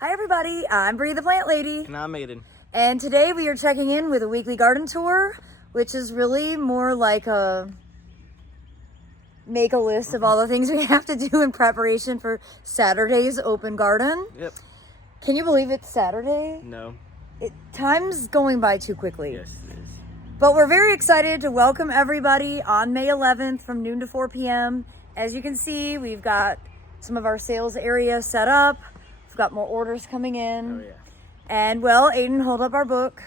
Hi everybody, I'm Bree the Plant Lady. And I'm Aiden. And today we are checking in with a weekly garden tour, which is really more like make a list of all the things we have to do in preparation for Saturday's open garden. Yep. Can you believe it's Saturday? No. Time's going by too quickly. Yes, it is. But we're very excited to welcome everybody on May 11th from noon to 4 p.m. As you can see, we've got some of our sales area set up. We've got more orders coming in. Oh, yeah. And well, Aiden, hold up our book.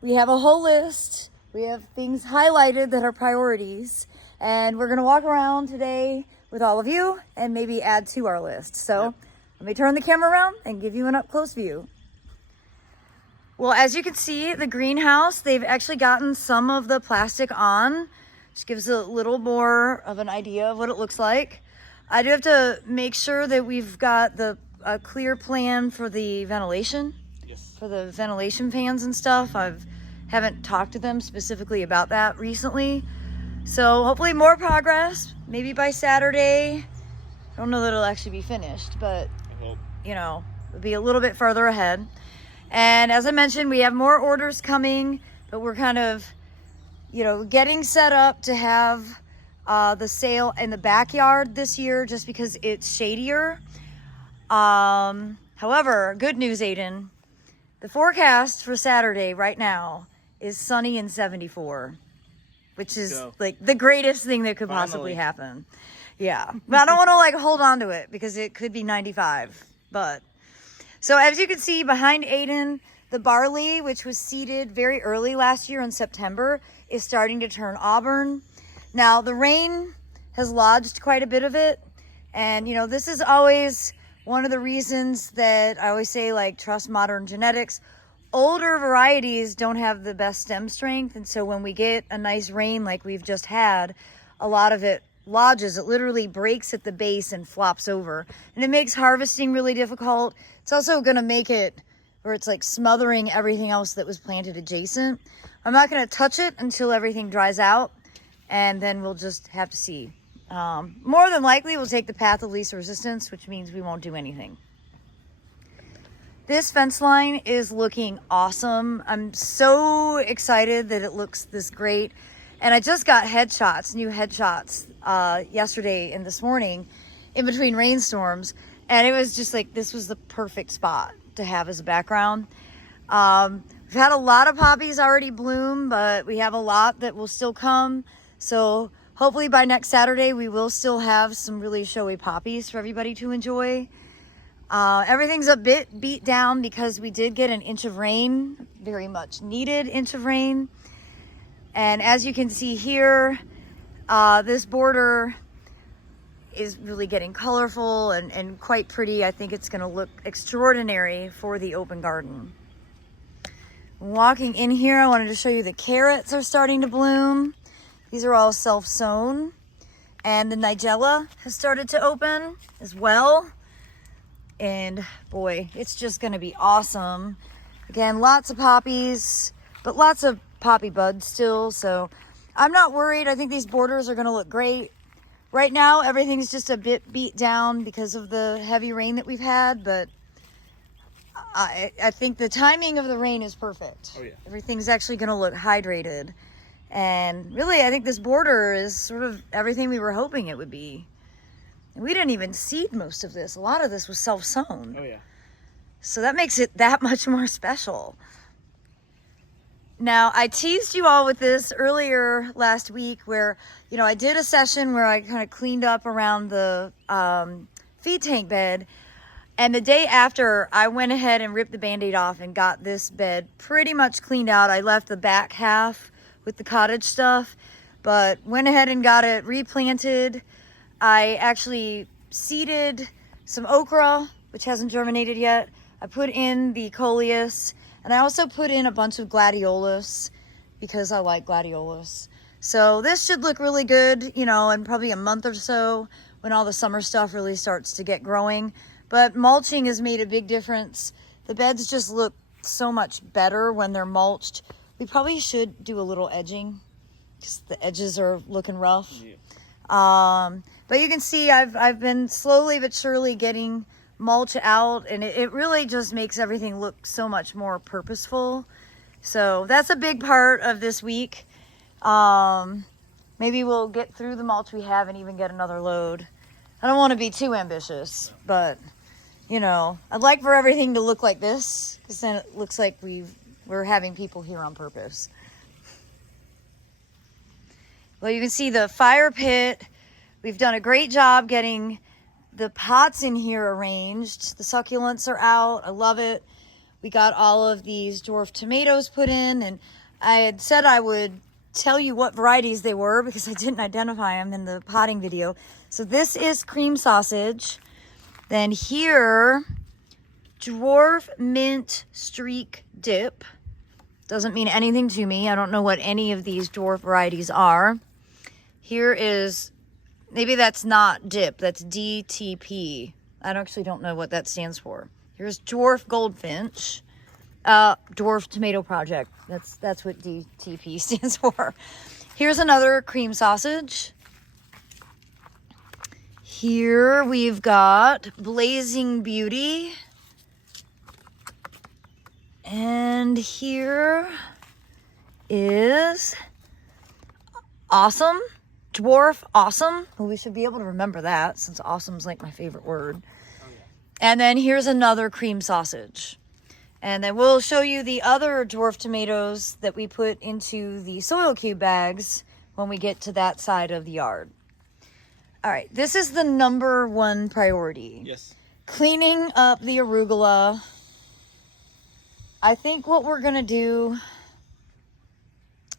We have a whole list. We have things highlighted that are priorities. And we're gonna walk around today with all of you and maybe add to our list. So Let me turn the camera around and give you an up close view. Well, as you can see, the greenhouse, they've actually gotten some of the plastic on. Just gives a little more of an idea of what it looks like. I do have to make sure that we've got a clear plan for the ventilation. Yes. For the ventilation fans and stuff. Haven't talked to them specifically about that recently. So hopefully more progress, maybe by Saturday. I don't know that it'll actually be finished, but I hope. you know, it'll be a little bit further ahead. And as I mentioned, we have more orders coming, but we're kind of, getting set up to have the sale in the backyard this year just because it's shadier. However, good news, Aiden. The forecast for Saturday right now is sunny and 74, which is like the greatest thing that could possibly happen. Yeah, but I don't want to hold on to it because it could be 95, but. So as you can see behind Aiden, the barley, which was seeded very early last year in September, is starting to turn auburn. Now the rain has lodged quite a bit of it. And this is always one of the reasons that I always say trust modern genetics. Older varieties don't have the best stem strength. And so when we get a nice rain like we've just had, a lot of it lodges. It literally breaks at the base and flops over. And it makes harvesting really difficult. It's also going to make it where it's smothering everything else that was planted adjacent. I'm not going to touch it until everything dries out, and then we'll just have to see. More than likely, we'll take the path of least resistance, which means we won't do anything. This fence line is looking awesome. I'm so excited that it looks this great. And I just got new headshots, yesterday and this morning in between rainstorms. And it was just this was the perfect spot to have as a background. We've had a lot of poppies already bloom, but we have a lot that will still come. So hopefully by next Saturday, we will still have some really showy poppies for everybody to enjoy. Everything's a bit beat down because we did get an inch of rain, very much needed inch of rain. And as you can see here, this border is really getting colorful and quite pretty. I think it's going to look extraordinary for the open garden. Walking in here, I wanted to show you the carrots are starting to bloom. These are all self-sown. And the nigella has started to open as well. And boy, it's just going to be awesome. Again, lots of poppies, but lots of poppy buds still. So I'm not worried. I think these borders are going to look great. Right now, everything's just a bit beat down because of the heavy rain that we've had, but I think the timing of the rain is perfect. Oh, yeah. Everything's actually going to look hydrated. And really, I think this border is sort of everything we were hoping it would be. And we didn't even seed most of this. A lot of this was self-sown. Oh, yeah. So that makes it that much more special. Now, I teased you all with this earlier last week where, I did a session where I kind of cleaned up around the feed tank bed. And the day after, I went ahead and ripped the Band-Aid off and got this bed pretty much cleaned out. I left the back half with the cottage stuff, but went ahead and got it replanted. I actually seeded some okra, which hasn't germinated yet. I put in the coleus. And I also put in a bunch of gladiolus because I like gladiolus. So this should look really good, in probably a month or so when all the summer stuff really starts to get growing. But mulching has made a big difference. The beds just look so much better when they're mulched. We probably should do a little edging because the edges are looking rough. Yeah. But you can see I've been slowly but surely getting mulch out, and it really just makes everything look so much more purposeful. So that's a big part of this week. Maybe we'll get through the mulch we have and even get another load. I don't want to be too ambitious, but you know, I'd like for everything to look like this, because then it looks like we're having people here on purpose. Well, you can see the fire pit. We've done a great job getting the pots in here arranged. The succulents are out. I love it. We got all of these dwarf tomatoes put in, and I had said I would tell you what varieties they were because I didn't identify them in the potting video. So this is cream sausage. Then here, dwarf mint streak dip. Doesn't mean anything to me. I don't know what any of these dwarf varieties are. Here is, maybe that's not dip, that's DTP. I actually don't know what that stands for. Here's dwarf goldfinch, dwarf tomato project. That's what DTP stands for. Here's another cream sausage. Here we've got Blazing Beauty. And here is Awesome. Dwarf Awesome. Well, we should be able to remember that since awesome's like my favorite word. And then here's another cream sausage. And then we'll show you the other dwarf tomatoes that we put into the soil cube bags when we get to that side of the yard. All right, this is the number one priority. Yes. Cleaning up the arugula. I think what we're gonna do,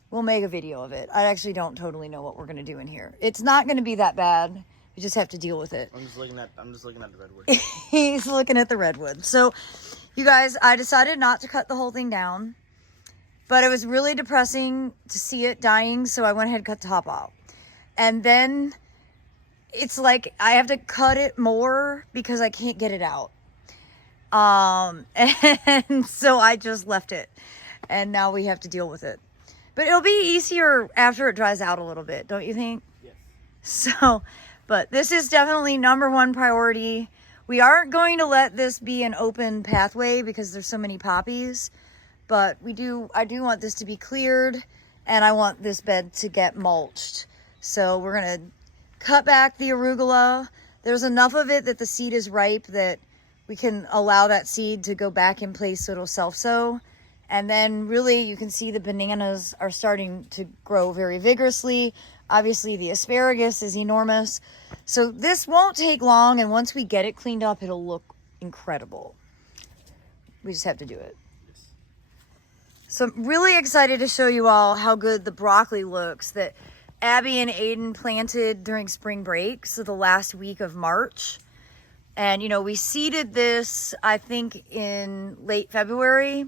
we'll make a video of it. I actually don't totally know what we're gonna do in here. It's not gonna be that bad. We just have to deal with it. I'm just looking at the redwood. He's looking at the redwood. So, you guys, I decided not to cut the whole thing down, but it was really depressing to see it dying, so I went ahead and cut the top off. And then it's like I have to cut it more because I can't get it out. And so I just left it, and now we have to deal with it. But it'll be easier after it dries out a little bit, don't you think? Yes. So, but this is definitely number one priority. We aren't going to let this be an open pathway because there's so many poppies, but I do want this to be cleared, and I want this bed to get mulched. So we're going to cut back the arugula. There's enough of it that the seed is ripe that we can allow that seed to go back in place so it'll self-sow. And then really you can see the bananas are starting to grow very vigorously. Obviously the asparagus is enormous. So this won't take long, and once we get it cleaned up, it'll look incredible. We just have to do it. So I'm really excited to show you all how good the broccoli looks that Abby and Aiden planted during spring break, so the last week of March. And, you know, we seeded this, I think, in late February.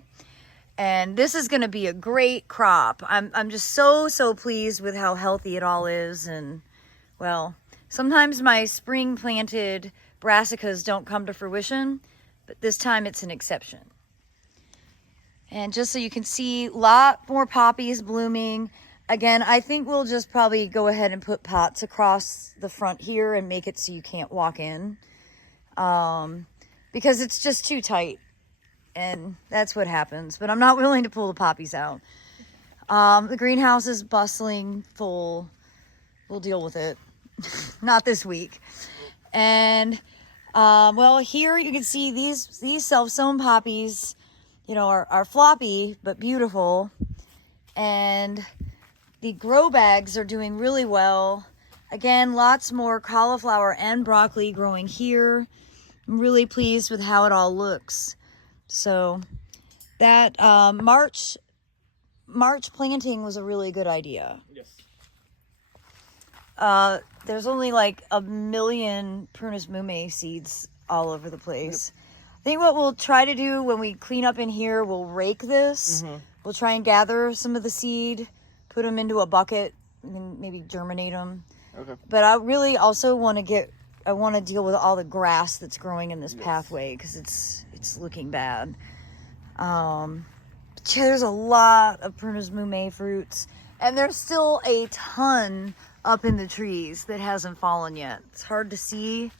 And this is going to be a great crop. I'm just so pleased with how healthy it all is. And, well, sometimes my spring planted brassicas don't come to fruition, but this time it's an exception. And just so you can see, a lot more poppies blooming. Again, I think we'll just probably go ahead and put pots across the front here and make it so you can't walk in. Because it's just too tight. And that's what happens. But I'm not willing to pull the poppies out. The greenhouse is bustling full. We'll deal with it. Not this week. And, well, here you can see these self-sown poppies, you know, are floppy but beautiful. And the grow bags are doing really well. Again, lots more cauliflower and broccoli growing here. I'm really pleased with how it all looks. So that March planting was a really good idea. Yes. There's only like 1 million Prunus mume seeds all over the place. Yep. I think what we'll try to do when we clean up in here, we'll rake this. Mm-hmm. We'll try and gather some of the seed, put them into a bucket, and then maybe germinate them. Okay. But I really also want to deal with all the grass that's growing in this pathway because it's looking bad. But yeah, there's a lot of Prunus mume fruits, and there's still a ton up in the trees that hasn't fallen yet. It's hard to see,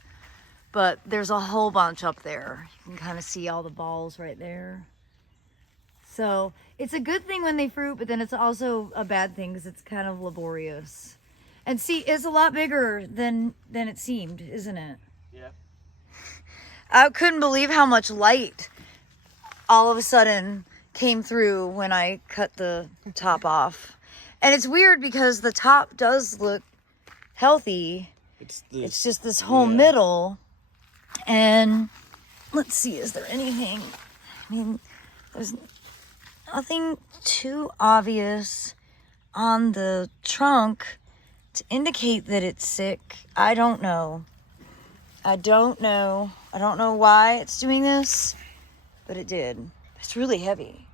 but there's a whole bunch up there. You can kind of see all the balls right there. So it's a good thing when they fruit, but then it's also a bad thing because it's kind of laborious. And see, it's a lot bigger than it seemed, isn't it? Yeah. I couldn't believe how much light all of a sudden came through when I cut the top off. And it's weird because the top does look healthy. It's just this whole middle. And let's see, is there anything? I mean, there's nothing too obvious on the trunk to indicate that it's sick. I don't know. I don't know why it's doing this, but it did. It's really heavy.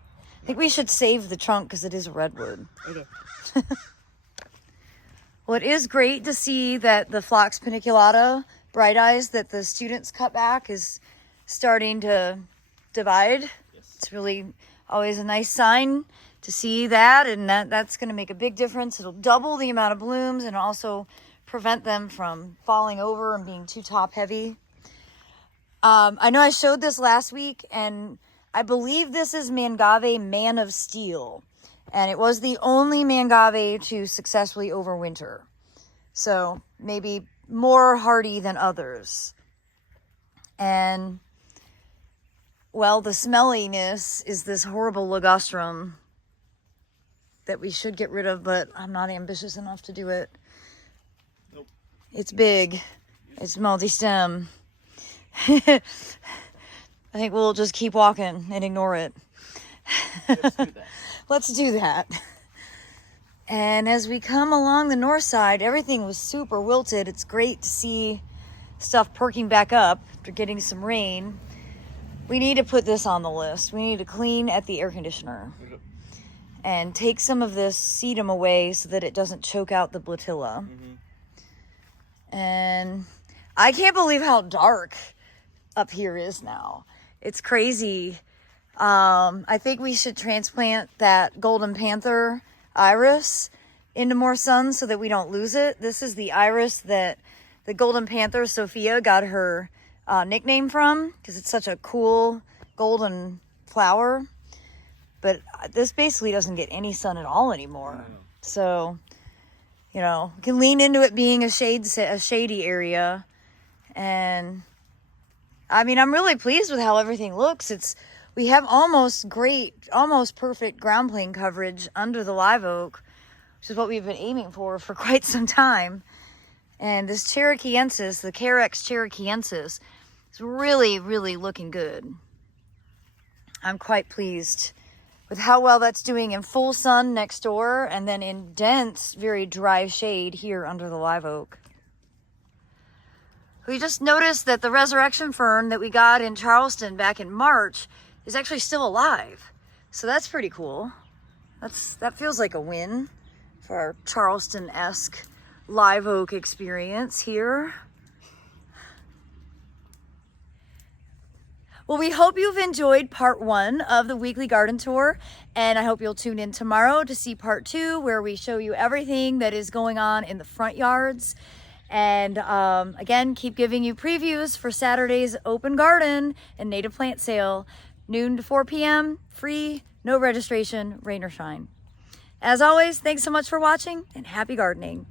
I think we should save the trunk because it is a redwood. Okay. Well, it is great to see that the Phlox paniculata, bright eyes, that the students cut back is starting to divide. Yes. It's really always a nice sign to see that, and that's going to make a big difference. It'll double the amount of blooms and also prevent them from falling over and being too top heavy. I know I showed this last week, and I believe this is Mangave Man of Steel. And it was the only Mangave to successfully overwinter. So maybe more hardy than others. And, well, the smelliness is this horrible ligustrum that we should get rid of, but I'm not ambitious enough to do it. Nope. It's big. It's multi-stem. I think we'll just keep walking and ignore it. Let's do that. Let's do that. And as we come along the north side, everything was super wilted. It's great to see stuff perking back up after getting some rain. We need to put this on the list. We need to clean at the air conditioner and take some of this sedum away so that it doesn't choke out the blatilla. And I can't believe how dark up here is now. It's crazy. I think we should transplant that golden panther iris into more sun so that we don't lose it. This is the iris that the golden panther Sophia got her nickname from because it's such a cool golden flower. But this basically doesn't get any sun at all anymore. So, you know, we can lean into it being a shady area. And I mean, I'm really pleased with how everything looks. We have almost perfect ground plane coverage under the live oak, which is what we've been aiming for quite some time. And this Cherokeeensis, the Carex Cherokeeensis, is really, really looking good. I'm quite pleased with how well that's doing in full sun next door and then in dense, very dry shade here under the live oak. We just noticed that the resurrection fern that we got in Charleston back in March is actually still alive. So that's pretty cool. That feels like a win for our Charleston-esque live oak experience here. Well, we hope you've enjoyed part 1 of the weekly garden tour, and I hope you'll tune in tomorrow to see part 2, where we show you everything that is going on in the front yards. And again, keep giving you previews for Saturday's open garden and native plant sale, noon to 4 p.m., free, no registration, rain or shine. As always, thanks so much for watching and happy gardening.